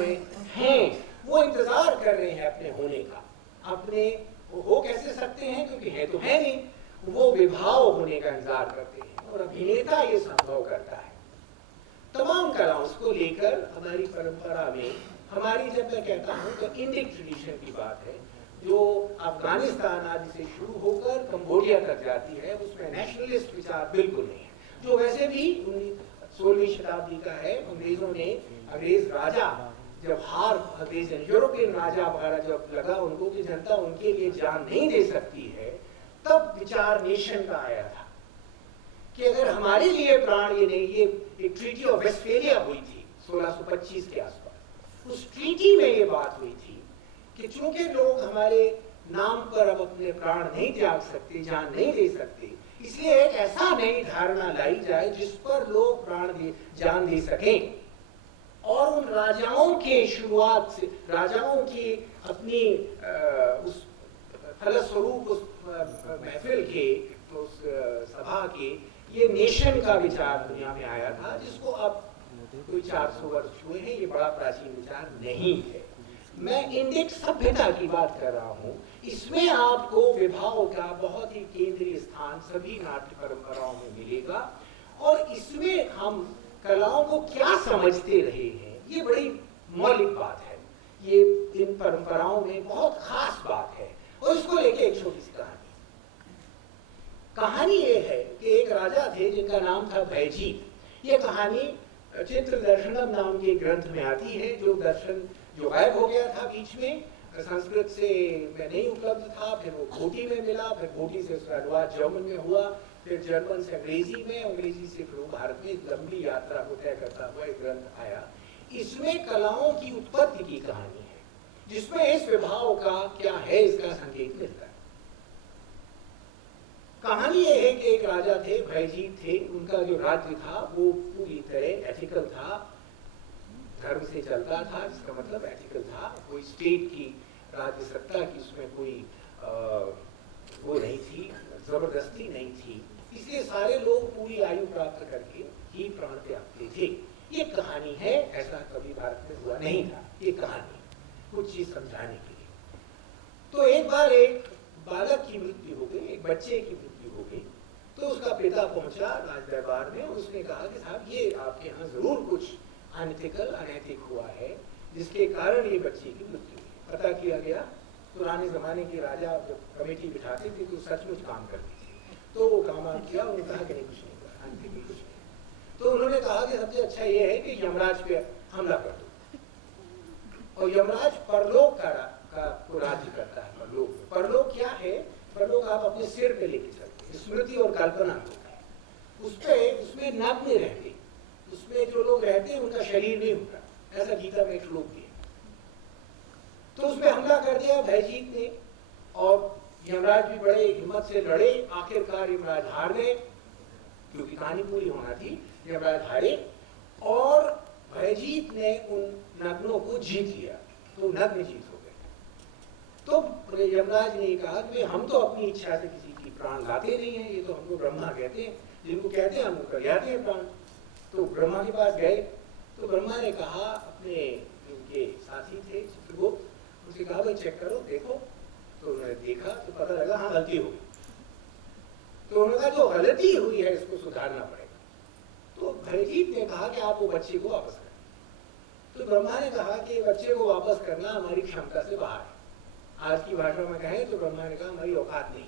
में हैं, वो इंतजार कर रहे हैं अपने होने का। अपने हो कैसे सकते हैं, क्योंकि है तो है नहीं, वो विभाव होने का इंतजार करते हैं, और अभिनेता ये संभव करता है। तमाम कलाओं को लेकर हमारी परंपरा में, हमारी जब मैं कहता हूँ तो इंडिक ट्रेडिशन की बात है, जो अफगानिस्तान आदि से शुरू होकर कंबोडिया तक जाती है, उसमें नेशनलिस्ट विचार बिल्कुल नहीं है, जो वैसे भी 16वीं शताब्दी का है। अंग्रेजों ने, अंग्रेज राजा जब अंग्रेज यूरोपियन राजा वगैरह जब लगा उनको कि जनता उनके लिए जान नहीं दे सकती है, तब विचार नेशन का आया था कि अगर हमारे लिए प्राण ये नहीं, ये एक ट्रीटी ऑफ वेस्टफेलिया हुई थी 1625 के आसपास। उस ट्रीटी में ये बात हुई थी कि चूंकि लोग हमारे नाम पर अब अपने प्राण नहीं त्याग सकते, जान नहीं दे सकते, इसलिए एक ऐसा नई धारणा लाई जाए जिस पर लोग जान दे सकें। और उन राजाओं के शुरुआत से, राजाओं की अपनी उस फलस्वरूप उस महफिल के, उस सभा के, ये नेशन का विचार दुनिया में आया था, जिसको अब कोई 400 वर्ष हुए हैं, ये बड़ा प्राचीन विचार नहीं है। मैं इंडिक सभ्यता की बात कर रहा हूँ, इसमें आपको विभाव का बहुत ही केंद्रीय स्थान सभी नाट्य परंपराओं में मिलेगा, और इसमें हम कलाओं को क्या समझते रहे हैं, ये बड़ी मौलिक बात है, ये इन परंपराओं में बहुत खास बात है। और इसको लेके एक छोटी सी कहानी ये है कि एक राजा थे जिनका नाम था भयजीत। ये कहानी चित्र दर्शनम नाम के ग्रंथ में आती है, जो दर्शन जो गायब हो गया था बीच में, संस्कृत से में नहीं उपलब्ध था, फिर वो घोटी में मिला, फिर घोटी से उसका अनुवाद जर्मन में हुआ, फिर जर्मन से अंग्रेजी में, अंग्रेजी से फिर भारत में लंबी यात्रा को तय करता हुआ एक ग्रंथ आया। इसमें कलाओं की उत्पत्ति की कहानी है, जिसमें इस विभाव का क्या है इसका संकेत मिलता है। कहानी ये है कि एक राजा थे, भयजीत थे, उनका जो राज्य था वो पूरी तरह एथिकल था, धर्म से चलता था, जिसका मतलब एथिकल था, कोई स्टेट की राज्य सत्ता की उसमें कोई वो नहीं थी, जबरदस्ती नहीं थी, इसलिए सारे लोग पूरी आयु प्राप्त करके ही प्राण त्यागते थे। ये कहानी है, ऐसा कभी भारत में हुआ नहीं था, ये कहानी कुछ चीज समझाने के लिए। तो एक बार एक बालक की मृत्यु हो गई, एक बच्चे की मृत्यु हो गई, तो उसका पिता पहुंचा राज दरबार में, उसने कहा कि साहब ये आपके यहाँ जरूर कुछ अनएथिकल, अनैतिक हुआ है, जिसके कारण ये बच्चे की मृत्यु हुई। पता किया गया, पुराने जमाने के राजा जब कमेटी बिठाते थे तो सचमुच काम करते थे, तो वो काम किया, उन्होंने कहा कि नहीं कुछ नहीं हुआ, अनएथिकल कुछ नहीं। तो उन्होंने कहा कि सबसे अच्छा ये है कि यमराज पे हमला कर दो, और यमराज परलोक का राज्य करता है। परलोक क्या है? परलोक आप अपने सिर पे लेके चलते, स्मृति और कल्पना होता है, उसमें नग्न रहते, उसमें जो लोग रहते हैं उनका शरीर नहीं होता, ऐसा गीता में एक श्लोक दिया। तो उसमें हमला कर दिया भयजीत ने, और यमराज भी बड़े हिम्मत से लड़े, आखिरकार यमराज हार गए, क्योंकि कहानी पूरी होना थी, यमराज हारे, और भयजीत ने उन नग्नों को जीत लिया, तो नग्न जीत हो गए। तो यमराज ने कहा कि हम तो अपनी इच्छा से किसी की प्राण लाते नहीं है, ये तो हमको ब्रह्मा कहते हैं, जिनको कहते हैं हम कर जाते हैं प्राण। तो ब्रह्मा के पास गए, तो ब्रह्मा ने कहा, अपने उनके साथी थे चित्रगुप्त, उनसे कहा भाई चेक करो, देखो। तो उन्होंने देखा तो पता लगा हाँ गलती हो गई। तो उन्होंने कहा जो गलती हुई है इसको सुधारना पड़ेगा। तो भयजीत ने कहा कि आप वो बच्चे को वापस करें। तो ब्रह्मा ने कहा कि बच्चे को वापस करना हमारी क्षमता से बाहर है, आज की भाषा में कहें तो ब्रह्मा ने कहा हमारी औकात नहीं।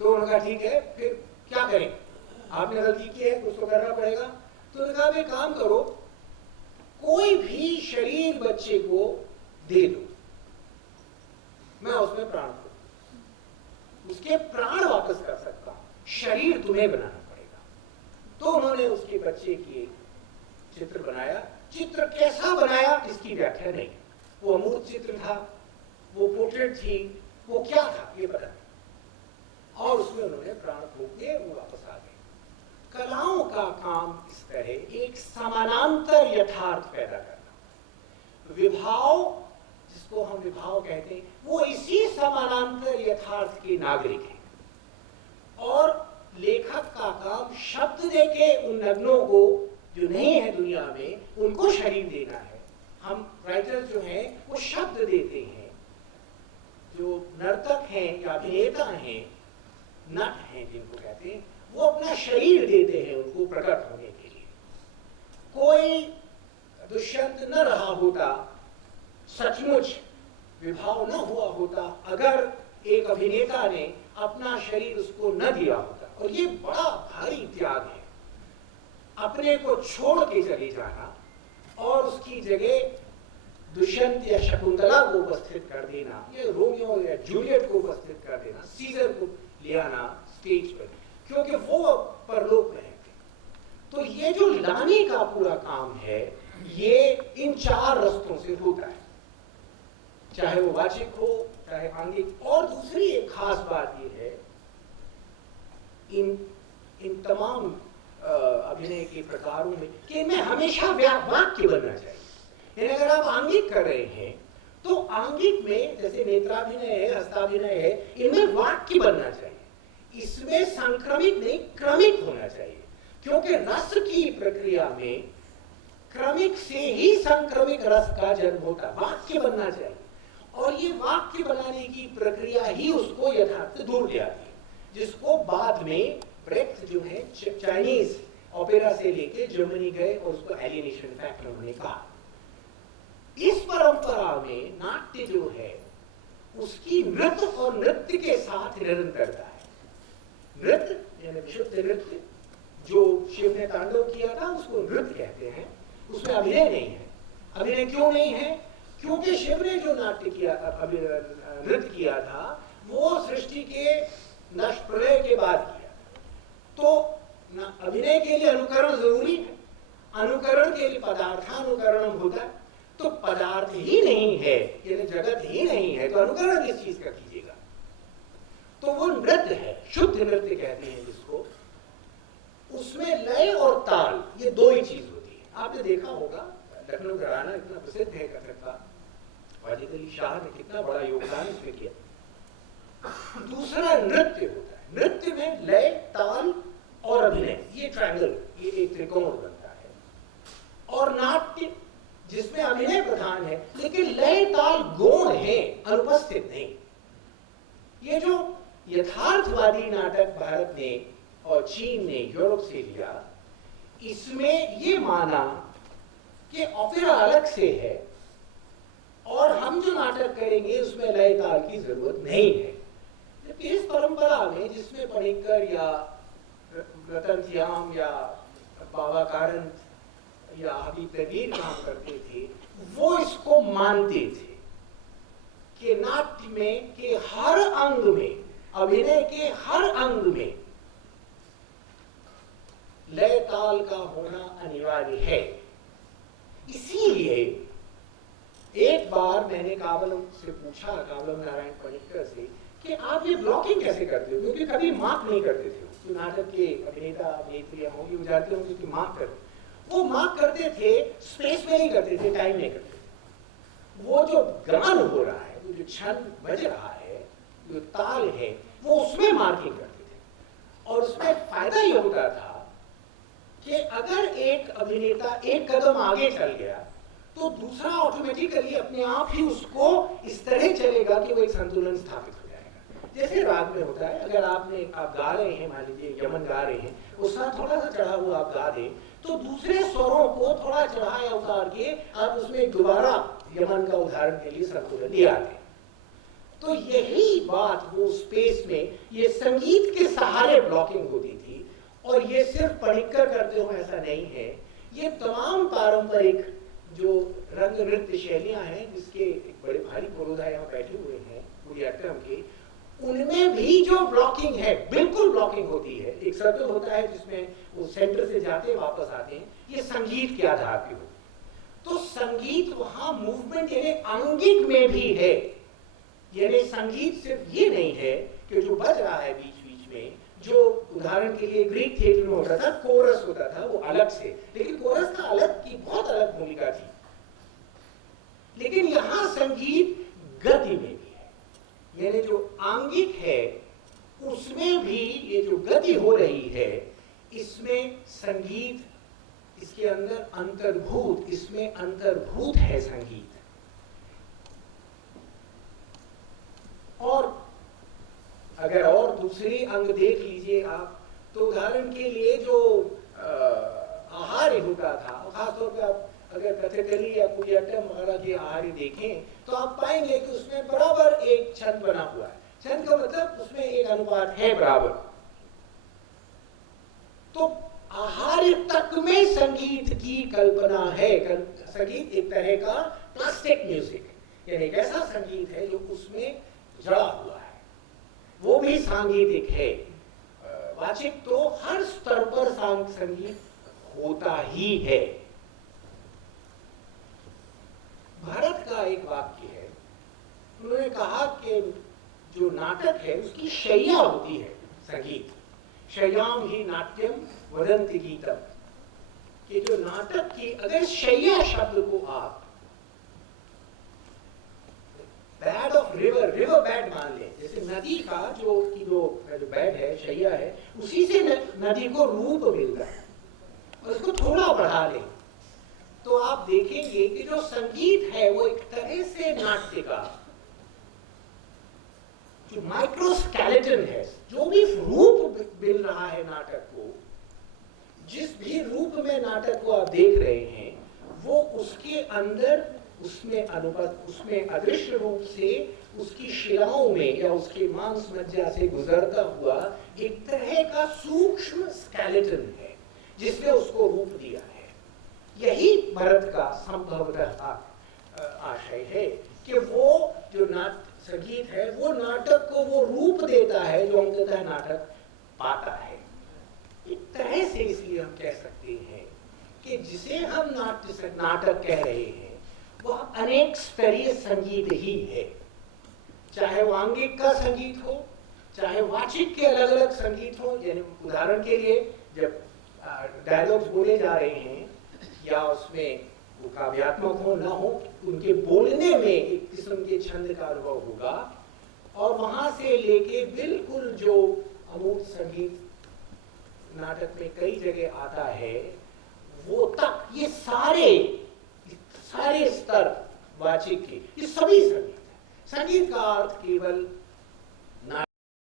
तो उन्होंने कहा ठीक है, फिर क्या करें, आपने गलती की है, कुछ तो करना पड़ेगा। तो उन्होंने कहा काम करो, कोई भी शरीर बच्चे को दे दो, मैं उसमें प्राण दूं, उसके प्राण वापस कर सकता हूं, शरीर तुम्हें बनाना पड़ेगा। तो उन्होंने उसके बच्चे की चित्र बनाया। चित्र कैसा बनाया इसकी व्याख्या नहीं, वो अमूर्त चित्र था, वो पोर्ट्रेट थी, वो क्या था ये पता नहीं, और उसमें उन्होंने प्राण फूंक दिए, वो वापस आ गए। कलाओं का काम इस तरह एक समानांतर यथार्थ पैदा करना, विभाव जिसको हम विभाव कहते हैं, वो इसी समानांतर यथार्थ के नागरिक हैं, और लेखक का काम शब्द देके उन नग्नों को जो नहीं है दुनिया में, उनको शरीर देना है, हम राइटर जो हैं वो शब्द देते हैं, जो नर्तक हैं या अभिनेता हैं, नट हैं जिनको कहते हैं, वो अपना शरीर देते हैं उनको प्रकट होने के लिए। कोई दुष्यंत न रहा होता, सचमुच विभाव न हुआ होता अगर एक अभिनेता ने अपना शरीर उसको न दिया होता। और ये बड़ा भारी त्याग है, अपने को छोड़ के चले जाना और उसकी जगह दुष्यंत या शकुंतला को उपस्थित कर देना, या रोमियो या जूलियट को उपस्थित कर देना, सीजर को ले आना स्टेज पर, क्योंकि वो परलोक में हैं। तो ये जो लाने का पूरा काम है, ये इन चार रस्तों से होता है, चाहे वो वाचिक हो चाहे आंगिक। और दूसरी एक खास बात ये है, इन तमाम अभिनय के प्रकारों में कि इनमें हमेशा वाक्य बनना चाहिए। यानी अगर आप आंगिक कर रहे हैं तो आंगिक में जैसे नेत्राभिनय है, हस्ताभिनय है, इनमें वाक्य बनना चाहिए। इसमें संक्रमिक नहीं क्रमिक होना चाहिए, क्योंकि रस की प्रक्रिया में क्रमिक से ही संक्रमिक रस का जन्म होता है। वाक्य बनना चाहिए और ये वाक्य बनाने की प्रक्रिया ही उसको यथार्थ से दूर ले आती है, जिसको बाद में ब्रेख्ट जो है चाइनीज ओपेरा से लेके जर्मनी गए और उसको एलियनेशन फैक्टर उन्होंने कहा। इस परंपरा में नाट्य जो है उसकी नृत्य और नृत्य के साथ निरंतरता है। नृत्य यानी विशुद्ध नृत्य जो शिव ने तांडव किया था उसको नृत्य कहते हैं, उसमें अभिनय नहीं है। अभिनय क्यों नहीं है? क्योंकि शिव ने जो नाट्य किया था, नृत्य किया था, वो सृष्टि के नष्ट प्रलय के बाद किया। तो अभिनय के लिए अनुकरण जरूरी है, अनुकरण के लिए पदार्थानुकरण होता है। तो पदार्थ ही नहीं है, यानी जगत ही नहीं है, तो अनुकरण किस चीज का कीजिएगा? तो वो नृत्य है, शुद्ध नृत्य कहते हैं जिसको। उसमें लय और ताल, ये दो ही चीज होती है। आपने देखा होगा लखनऊ घराना इतना प्रसिद्ध है कथक का, वाजिद अली शाह ने कितना बड़ा योगदान इसमें किया। दूसरा नृत्य होता है, नृत्य में लय ताल और अभिनय, ये ट्रायंगल, ये एक त्रिकोण बनता है। और नाट्य जिसमें अभिनय प्रधान है लेकिन लय ताल गौण है, अनुपस्थित नहीं। ये जो यथार्थवादी नाटक भारत ने और चीन ने यूरोप से लिया, इसमें ये माना कि ओपेरा अलग से है और हम जो नाटक करेंगे उसमें लय ताल की जरूरत नहीं है। जबकि इस परंपरा में जिसमें पणिक्कर या रतनश्याम या बाबा कारण या हबीब नदीर काम करते थे, वो इसको मानते थे कि नाट्य में के हर अंग में, अभिनय के हर अंग में लय ताल का होना अनिवार्य है। इसीलिए एक बार मैंने काबलम से पूछा, काबलम नारायण पणिक्कर से, कि आप ये ब्लॉकिंग कैसे करते हो, क्योंकि कभी मार्क नहीं करते थे। जो नाटक के अभिनेता अभिनेत्रियां होंगी वो जानते होंगे कि मार्क करते, वो मार्क करते थे, स्पेस में नहीं करते थे, टाइम नहीं करते थे। वो जो गान हो रहा है, वो जो छंद बज रहा है, जो ताल है, वो उसमें मार्किंग करते थे। और उसमें फायदा ये होता था कि अगर एक अभिनेता एक कदम आगे चल गया तो दूसरा ऑटोमेटिकली अपने आप ही उसको इस तरह चलेगा कि वो एक संतुलन स्थापित हो जाएगा। जैसे राग में होता है, अगर आप गा रहे हैं, मान लीजिए यमन गा रहे हैं, उसका थोड़ा सा चढ़ा हुआ आप गा दें तो दूसरे स्वरों को थोड़ा चढ़ा या उतार के आप उसमें दोबारा यमन का उदाहरण के लिए संतुलन ले आते। तो यही बात वो स्पेस में ये संगीत के सहारे ब्लॉकिंग होती थी। और ये सिर्फ पणिक्कर करते हो ऐसा नहीं है, ये तमाम पारंपरिक जो रंग नृत्य शैलियां हैं, जिसके एक बड़े भारी पुरोधा यहाँ बैठे हुए हैं कुडियाट्टम के, उनमें भी जो ब्लॉकिंग है, बिल्कुल ब्लॉकिंग होती है। एक सर्कल होता है जिसमें वो सेंटर से जाते हैं वापस आते हैं, ये संगीत के आधार पे होती है। तो संगीत वहां मूवमेंट यानी आंगिक में भी है, यानी संगीत सिर्फ ये नहीं है कि जो बज रहा है बीच बीच में, जो उदाहरण के लिए ग्रीक थिएटर में होता था, कोरस होता था वो अलग से, लेकिन कोरस का अलग की बहुत अलग भूमिका थी। लेकिन यहां संगीत गति में भी है, यानी जो आंगिक है उसमें भी ये जो गति हो रही है, इसमें संगीत इसके अंदर अंतर्भूत, इसमें अंतर्भूत है संगीत। और अगर और दूसरी अंग देख लीजिए आप, तो उदाहरण के लिए जो आहार होता था, खासतौर पर आप अगर कथकली या कुडियाट्टम वगैरह के आहार देखें तो आप पाएंगे कि उसमें बराबर एक छंद बना हुआ है। छंद का मतलब उसमें एक अनुपात है बराबर। तो आहार तक में संगीत की कल्पना है। संगीत एक तरह का प्लास्टिक म्यूजिक, यानी एक ऐसा संगीत है जो उसमें जड़ा हुआ है, वो भी सांगीतिक है। वाचिक तो हर स्तर पर संगीत होता ही है। भारत का एक वाक्य है, उन्होंने कहा कि जो नाटक है उसकी शैया होती है संगीत। शय्याम ही नाट्यम वदंति गीतम, कि जो नाटक की अगर शैया शब्द को आप bad of river, river bad मान लें, जैसे नदी का जो बैड है, शैया है, उसी से नदी को रूप मिलता है, और उसको थोड़ा बढ़ा लें तो आप देखेंगे कि जो संगीत है वो एक तरह से नाट्य का जो माइक्रोस्केलेटन है, जो भी रूप मिल रहा है नाटक को, जिस भी रूप में नाटक को आप देख रहे हैं, वो उसके अंदर उसमें अनुपत, उसमें अदृश्य रूप से उसकी शिलाओं में या उसके मांस मज्जा से गुजरता हुआ एक तरह का सूक्ष्म स्केलेटन है जिसने उसको रूप दिया है। यही भरत का संभवतः आशय है कि वो जो संगीत है वो नाटक को वो रूप देता है जो अंततः नाटक पाता है। एक तरह से इसलिए हम कह सकते हैं कि जिसे हम नाटक कह रहे हैं वह अनेक स्तरीय संगीत ही है, चाहे वो आंगिक का संगीत हो, चाहे वाचिक के अलग अलग संगीत हो। यानी उदाहरण के लिए जब डायलॉग्स बोले जा रहे हैं या उसमें वो काव्यात्मक हो ना हो, उनके बोलने में एक किस्म के छंद का अनुभव होगा, और वहां से लेके बिल्कुल जो अमूर्त संगीत नाटक में कई जगह आता है वो तक, ये सारे स्तर वाचिक के, ये सभी संगीत है। संगीत का अर्थ केवल